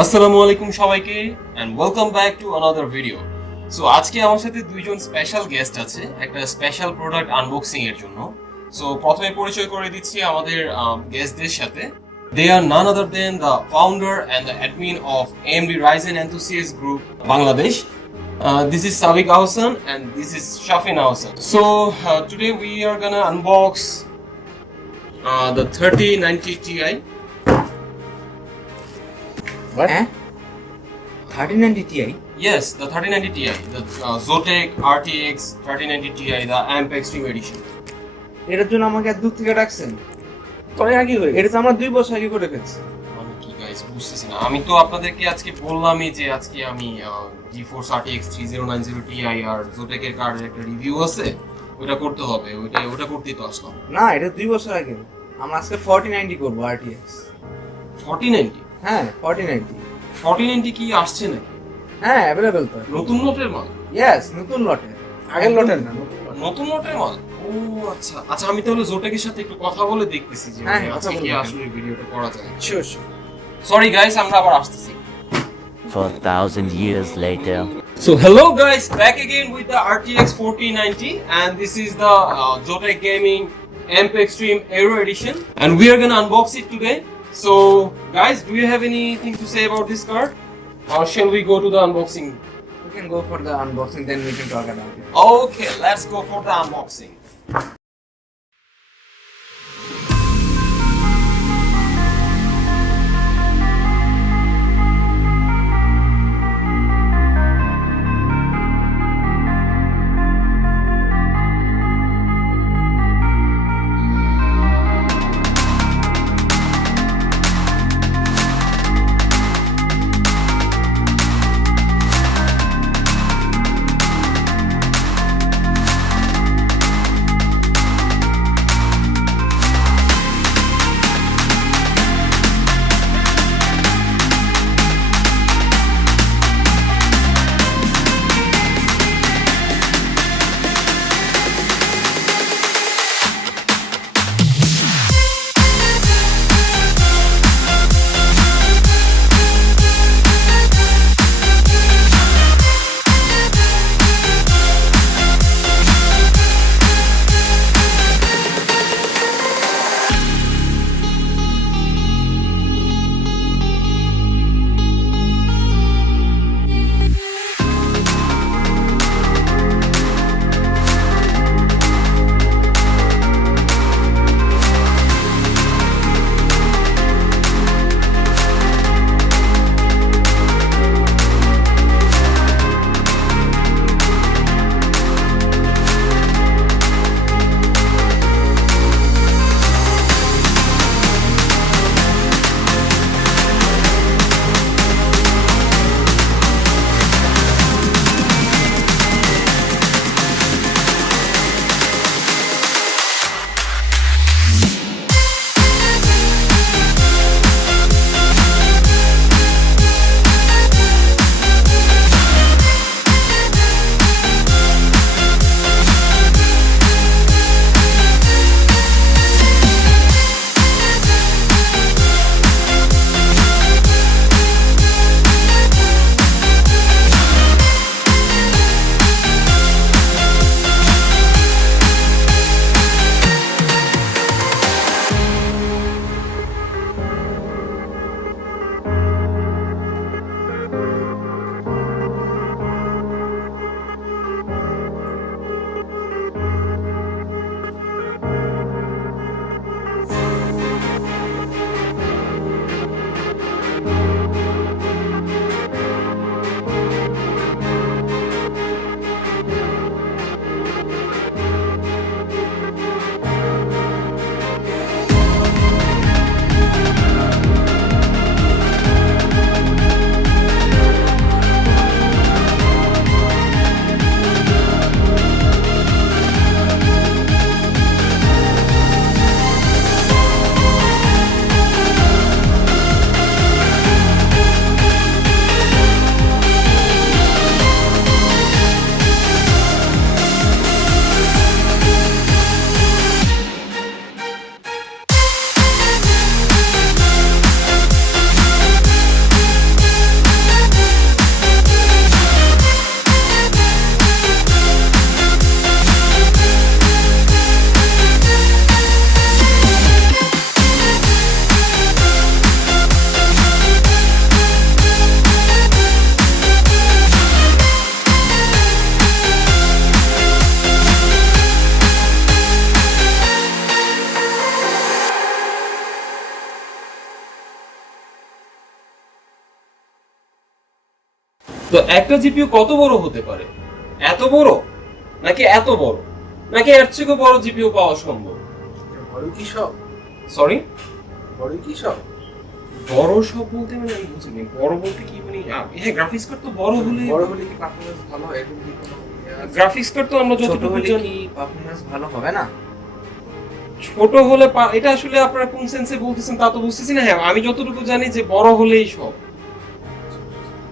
আসসালামু আলাইকুম সবাইকে and welcome back to another video. So আজকে আমার সাথে দুইজন স্পেশাল গেস্ট আছে একটা স্পেশাল প্রোডাক্ট আনবক্সিং এর জন্য। সো প্রথমে পরিচয় করে দিচ্ছি আমাদের গেস্টদের সাথে। They are none other than the founder and the admin of AMD Ryzen enthusiast group Bangladesh. This is Sabik Ahsan and this is Shafin Ahsan. So today we are gonna unbox the 3090 Ti. What? 3090 Ti? Yes, the 3090 Ti, the ZOTAC RTX 3090 Ti, the AMP Extreme edition. এটার জন্য আমাকে এত দূর থেকে ডাকছেন? পরে আগে হয়ে এটা তো আমরা 2 বছর আগে করে ফেলছি। মানে কি গাইস বুঝতেছি না। আমি তো আপনাদেরকে আজকে বললামই যে আজকে আমি GeForce RTX 3090 Ti আর ZOTAC এর কার্ডের একটা রিভিউ আছে, ওটা করতে হবে। ওটা করতেই তো আসলাম। না, এটা 2 বছর আগে। আমরা আজকে 4090 করব RTX। 4090? হ্যাঁ, 4090। 4090 কি আসছে নাকি? হ্যাঁ, अवेलेबल তো। নতুন লটের মাল? ইয়েস, নতুন লটের। আগের লটের না, নতুন লটের মাল। ও আচ্ছা আচ্ছা, আমি তাহলে জোটেকের সাথে একটু কথা বলে দেখতেছি যে আজকে কি আসলে ভিডিওটা করা যায়। Sure sure. সরি গাইস, আমরা আবার আসতেছি। 4,000 years later. So hello guys, back again with the RTX 4090 and this is the ZOTAC Gaming AMP Extreme AIRO edition and we are gonna unbox it today. So guys, do you have anything to say about this card or shall we go to the unboxing? We can go for the unboxing, then we can talk about it. Okay, let's go for the unboxing. তো একটা GPU কত বড় হতে পারে? এত বড় নাকি এত বড় নাকি এর থেকে বড় জিপিইউ পাওয়া সম্ভব? বড় কি সব? সরি, বড় কি সব? বড় সব বলতে মানে আমি বুঝিনি। বড় বলতে কি মানে হ্যাঁ গ্রাফিক্স কার্ড তো বড় হলে কি পারফরম্যান্স ভালো হয় এরকম কি কোনো গ্রাফিক্স কার্ড তো আমরা ছোট যতটুকু হলে জানি কি পারফরম্যান্স ভালো হবে না? ছোট হলে এটা আসলে আপনারা কোন সেন্সে বলতেছেন তা তো বুঝতেছি না। হ্যাঁ আমি যতটুকু জানি যে বড় হলেই সব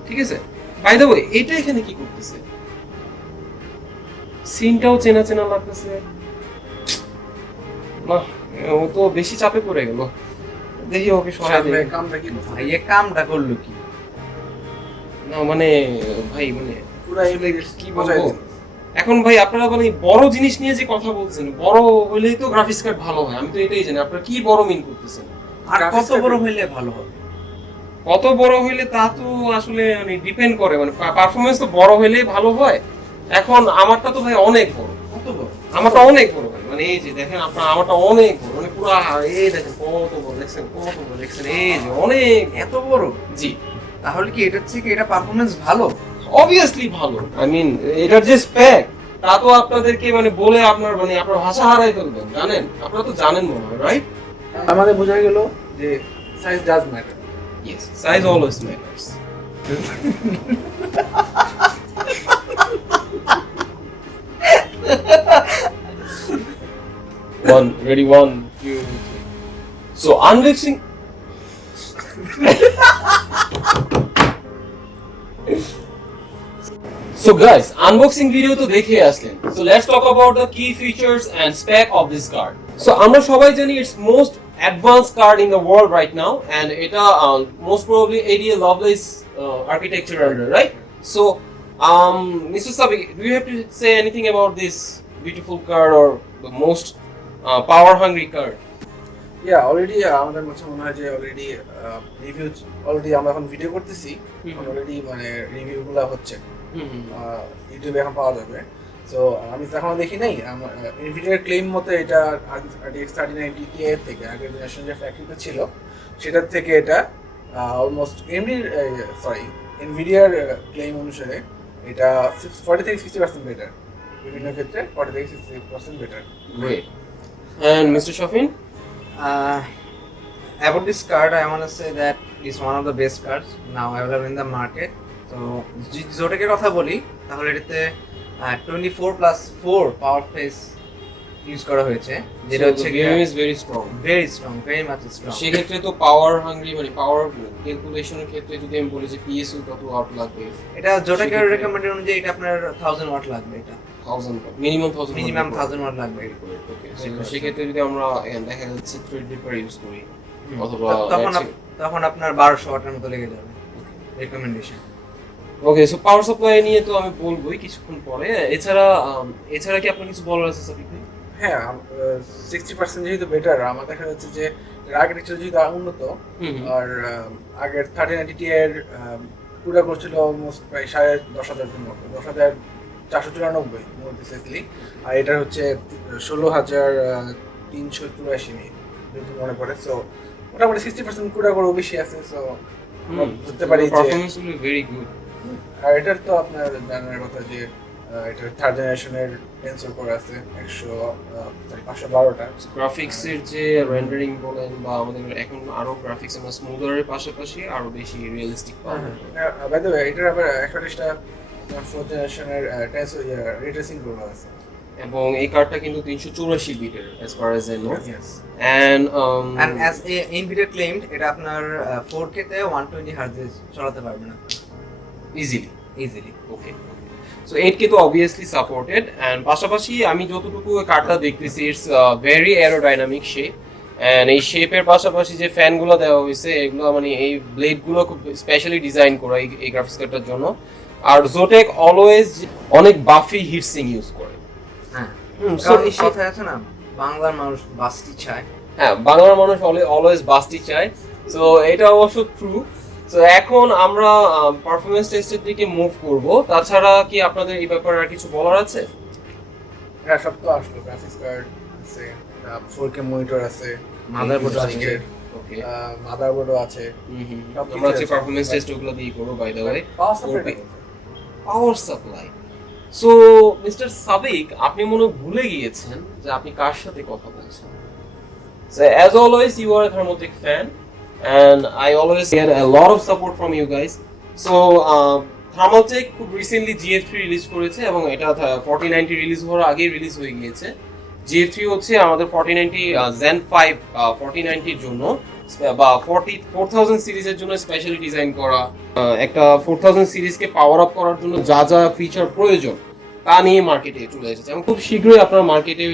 ঠিক আছে। বাই দ্য ওয়ে এটা এখানে কি করতেছে? সিনটাও চেনা চেনা লাগতেছে না, ও তো বেশি চাপে পড়ে গেল। দেখি ওকে সহায় সামনে দেই। কামটা কি ভাই এই কামটা করলো কি? না মানে ভাই মানে পুরো আসলে কি বলবো এখন ভাই, আপনারা মানে বড় জিনিস নিয়ে যে কথা বলছেন, বড় হলেই তো গ্রাফিক্স কার্ড ভালো হয়, আমি তো এটাই জানি। আপনারা কি বড় মিন করতেছেন? আর কত বড় হইলে ভালো হবে? কত বড় হইলে তা তো আসলে মানে ডিপেন্ড করে, মানে পারফরম্যান্স তো বড় হইলেই ভালো হয়। এখন আমারটা তো ভাই অনেক বড়। কত বড়? আমারটা অনেক বড় ভাই, মানে এই যে দেখেন আপনার আমারটা অনেক বড়, মানে পুরো এই দেখেন কত বড় দেখছেন, কত বড় দেখছেন, এই যে অনেক এত বড়? জি। তাহলে কি এটার থেকে এটা পারফরম্যান্স ভালো? অবভিয়াসলি ভালো। আই মিন এটার যে স্পেক তা তো আপনাদেরকে মানে বলে আপনার মানে আপনার ভাষা হারাই ফেলবেন, জানেন? আপনারা তো জানেন মনে হয়, রাইট? আমাদের বোঝা গেল যে size does matter. Yes, size always matters. One, ready, 1, 2, 3. So unboxing. So guys, unboxing video তো দেখে আসলেন. So let's talk about the key features and spec of this card. So আমরা সবাই জানি it's most advanced card in the world right now, and এটা most probably Ada Lovelace architecture under, right? So Mr. Sabik, do you have to say anything about this beautiful card or the most power hungry card? Already আমাদের কাছে মনে হয় যে already review already আমরা এখন video করতেছি, already মানে রিভিউগুলো হচ্ছে ইউটিউবে এখন পাওয়া যাবে। সো আমি তো এখনো দেখি নাই। এনভিডিয়ার ক্লেম মতে এটা RTX 3090 Ti এর থেকে আগের জেনারেশন যে ফ্যাক্টরিতে ছিল সেটার থেকে এটা অলমোস্ট এনভিডিয়ার ক্লেম অনুসারে এটা 40 থেকে 60% বেটার, বিভিন্ন ক্ষেত্রে 40 থেকে 60% better. Great. And Mr. Shafin? About this card, I want to say that it's one of the best cards now available in the market. So, ZOTAC এর কথা বলি তাহলে এটাতে 24+4 পাওয়ার ফেস ইউজ করা হয়েছে, যেটা হচ্ছে game is very strong, very much strong. সেই ক্ষেত্রে তো পাওয়ার হাংরি মানে পাওয়ার ক্যালকুলেশনের ক্ষেত্রে যদি আমি বলি যে পিএসইউ কত ওয়াট লাগবে, এটা ZOTAC এর রেকমেন্ডেড অনুযায়ী এটা আপনার 1000 ওয়াট লাগবে। এটা 1000 ওয়াট মিনিমাম 1000 ওয়াট লাগবে। ওকে, সেই ক্ষেত্রে যদি আমরা দেখা যাচ্ছে থ্রেডরিপার ইউজ করি অথবা তখন আপনার 1200 ওয়াটের মতো লেগে যাবে রেকমেন্ডেশন। ওকে, সো পাওয়ার সাপ্লাই নিয়ে তো আমি বলবোই কিছুক্ষণ পরে। এছাড়া কি আপনার কিছু বলার আছে সাবিক ভাই? হ্যাঁ, 60% যেহেতু বেটার, আমার দেখা যাচ্ছে যে আর্কিটেকচার যেহেতু উন্নত, আর আগের 3090 Ti এর পুরো করছিল অলমোস্ট প্রায় 10,500 এর মতো, 10,494 মোর প্রিসাইসলি, আর এটা হচ্ছে 16,384 যদি মনে পড়ে। সো মোটামুটি 60% পুরো করে বেশি আছে। সো বুঝতে পারি যে performance will be very good. আর এটার তো আপনার জানার কথা যে এটা থার্ড জেনারেশনের টেনসর কোর আছে 512টা। গ্রাফিক্সের যে রেন্ডারিং বলেন বা আমাদের এখন আরো গ্রাফিক্স আমরা স্মুদারের পাশাপাশি আরো বেশি রিয়েলিস্টিক পাবো। বাই দ্য ওয়ে এটার আবার 128টা ফোর্থ জেনারেশনের টেনসর রে ট্রেসিং কোর আছে, এবং এই কার্ডটা কিন্তু 384 বিটের as far as I know. Yes. And as NVIDIA claimed এটা আপনার 4K তে 120 Hz চালাতে পারবে না easily. ওকে। So 8K তো obviously supported, and পাশাপাশি আমি যতটুকু কার্ডটা দেখতেছি it's very aerodynamic shape, and এই শেপের পাশাপাশি যে ফ্যানগুলো দেওয়া হয়েছে এগুলো মানে এই ব্লেডগুলো খুব স্পেশালি ডিজাইন করা এই গ্রাফিক্স কার্ডটার জন্য। আর ZOTAC অলওয়েজ অনেক বাফি হিটসিং ইউজ করে। হ্যাঁ, সো এই কথা আছে না, বাংলার মানুষ বাস্তি চায়। হ্যাঁ, বাংলার মানুষ অলওয়েজ বাস্তি চায়। সো এটা অবশ্য ট্রু। সো এখন আমরা পারফরম্যান্স টেস্টের দিকে মুভ করব। তাছাড়া কি আপনাদের এই ব্যাপারে আর কিছু বলার আছে? হ্যাঁ, সব তো আসলো। গ্রাফিক্স কার্ড আছে, 4K মনিটর আছে, মাদারবোর্ড আছে, ওকে, মাদারবোর্ডও আছে। আমরা যে পারফরম্যান্স টেস্ট ওগুলো দিয়ে করব by the way. Power supply. So mister Sabik, আপনি মনে হয় ভুলে গিয়েছেন যে আপনি কার সাথে কথা বলছেন। So as always, you are a Thermaltake fan, and I always get a lot of support from you guys. So Thermaltake খুব রিসেন্টলি GF3 রিলিজ করেছে এবং এটা 4090 রিলিজ হওয়ার আগেই রিলিজ হয়ে গিয়েছে। GF3 হচ্ছে আমাদের 4090 Zen 5 4090 এর জন্য বা 4000 সিরিজের জন্য স্পেশালি ডিজাইন করা, একটা 4000 সিরিজকে পাওয়ার আপ করার জন্য যা যা ফিচার প্রয়োজন তা নিয়ে মার্কেটে চলে এসেছে এবং খুব শীঘ্রই আপনারা মার্কেটে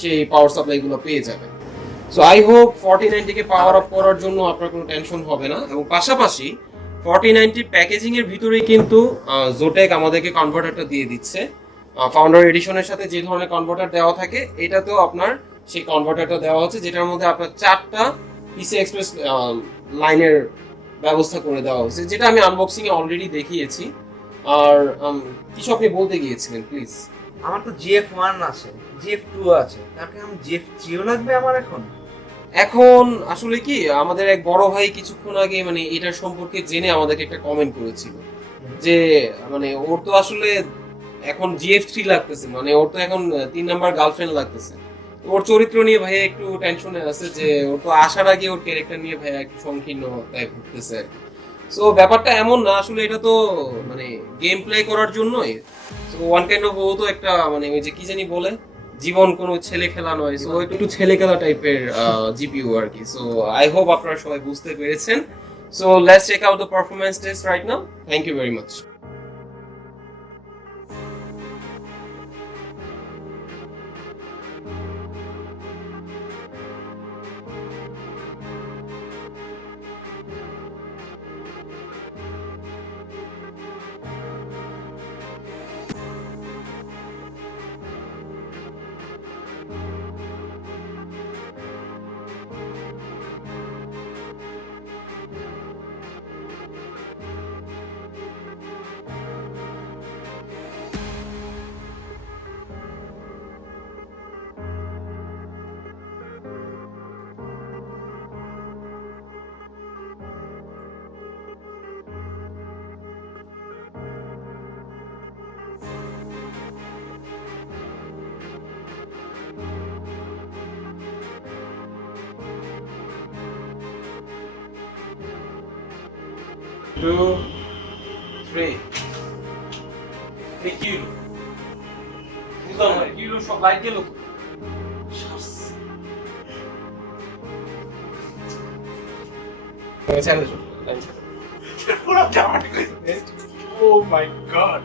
সেই পাওয়ার সাপ্লাইগুলো পেয়ে যাবেন। So I hope 4090 K power up করার জন্য আপনার কোনো টেনশন হবে না। এবং পাশাপাশি 4090 প্যাকেজিং এর ভিতরেই কিন্তু ZOTAC আমাদেরকে কনভার্টারটা দিয়ে দিচ্ছে। ফাউন্ডার এডিশনের সাথে যে ধরনের কনভার্টার দেওয়া থাকে এটাতেও আপনার সেই কনভার্টারটা দেওয়া হচ্ছে, যেটার মধ্যে আপনার 4টা পিসি এক্সপ্রেস লাইনের ব্যবস্থা করে দেওয়া হয়েছে, যেটা আমি আনবক্সিং এ অলরেডি দেখিয়েছি। আর কিছু আপনি বলতে গিয়েছিলেন প্লিজ। আমার তো GF1 আছে, GF2 আছে, তারপরে আমি GF3ও লাগবে আমার এখন। এখন আসলে কি আমাদের এক বড় ভাই কিছুক্ষণ আগে মানে এটার সম্পর্কে জেনে আমাদেরকে একটা কমেন্ট করেছিল যে মানে ওর তো আসলে এখন GF3 লাগতেছে, মানে ওর তো এখন 3 নাম্বার গার্লফ্রেন্ড লাগতেছে। ওর চরিত্র নিয়ে ভাই একটু টেনশনে আছে যে ওর তো আসার আগে ওর ক্যারেক্টার নিয়ে ভাই একটু সংকীর্ণ টাইপ ঘুরতেছে আর কি। সো ব্যাপারটা এমন না, আসলে এটা তো মানে গেম প্লে করার জন্যই। সো ওয়ান কাইন্ড অফ ও তো একটা মানে ওই যে কি জানি বলে জীবন কোনো ছেলে খেলা নয়, সো একটু ছেলে খেলা টাইপের জিপিইউ আর কি। সো আই হোপ আপনারা সবাই বুঝতে পেরেছেন। So let's check out the performance test right now. Thank you very much. Two, three. Kilo. বুঝলাম না, কিলো সব লাইট গেল। Oh my god.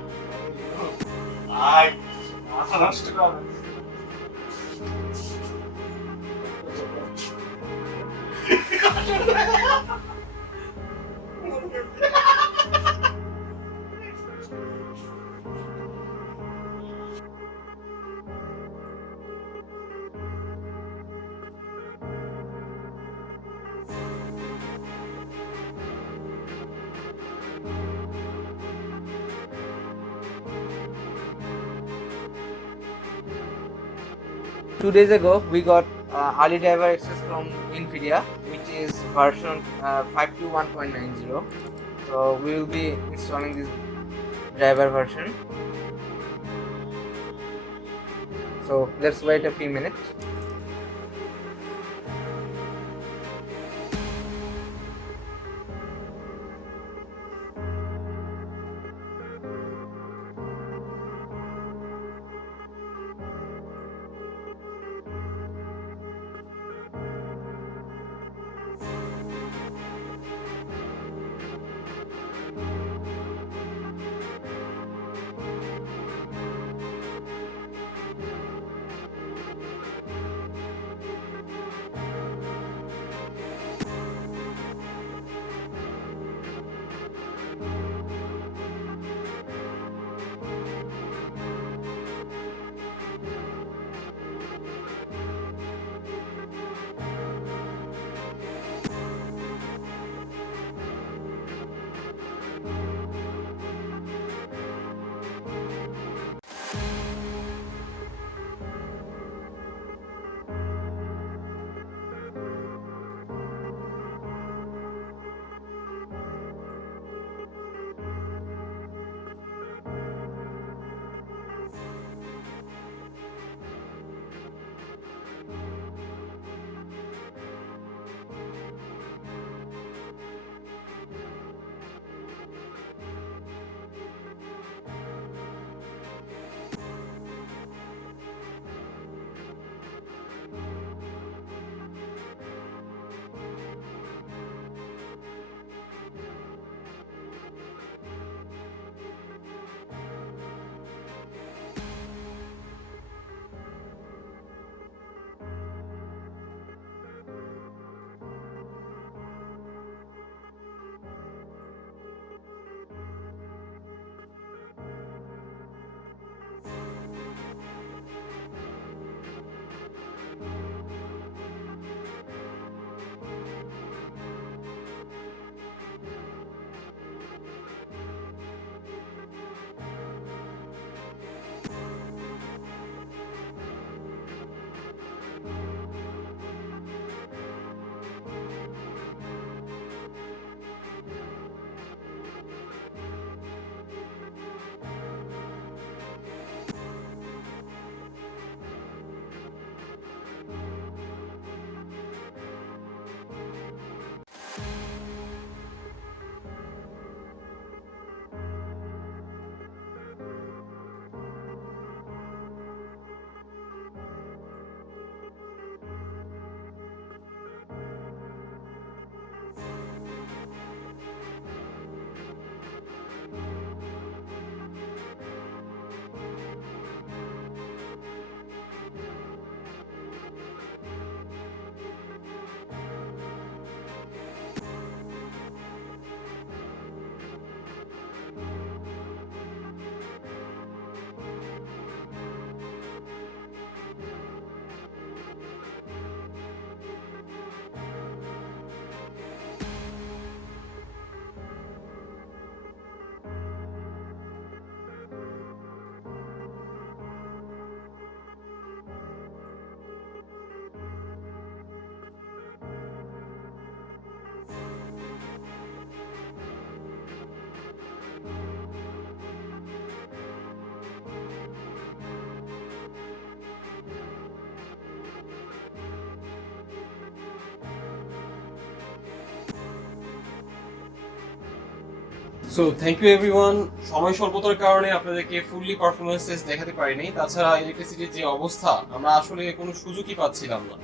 Two days ago, we got early driver access from NVIDIA, which is version 521.90. So we will be installing this driver version. So let's wait a few minutes. So thank you everyone. সময় স্বল্পতার কারণে আপনাদেরকে fully performance test দেখাতে পারিনি, তাছাড়া ইলেকট্রিসিটির যে অবস্থা আমরা আসলে কোনো সুযোগই পাচ্ছিলাম না।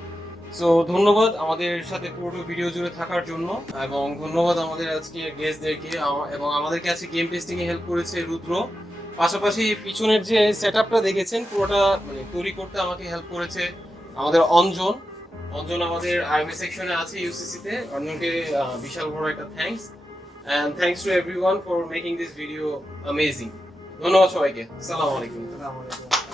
সো ধন্যবাদ আমাদের সাথে পুরো ভিডিও জুড়ে থাকার জন্য, এবং ধন্যবাদ আমাদের আজকে গেস্টদেরকে, এবং আমাদেরকে আজকে গেম টেস্টিং এ হেল্প করেছে রুদ্র। পাশাপাশি পিছনের যে সেটআপটা দেখেছেন পুরোটা মানে তৈরি করতে আমাকে হেল্প করেছে আমাদের অঞ্জন আমাদের আর্মি সেকশনে আছে ইউসিসি তে। অঞ্জনকে বিশাল বড় একটা thanks, and thanks to everyone for making this video amazing. ধন্যবাদ সবাইকে। আসসালামু আলাইকুম। আসসালামু আলাইকুম।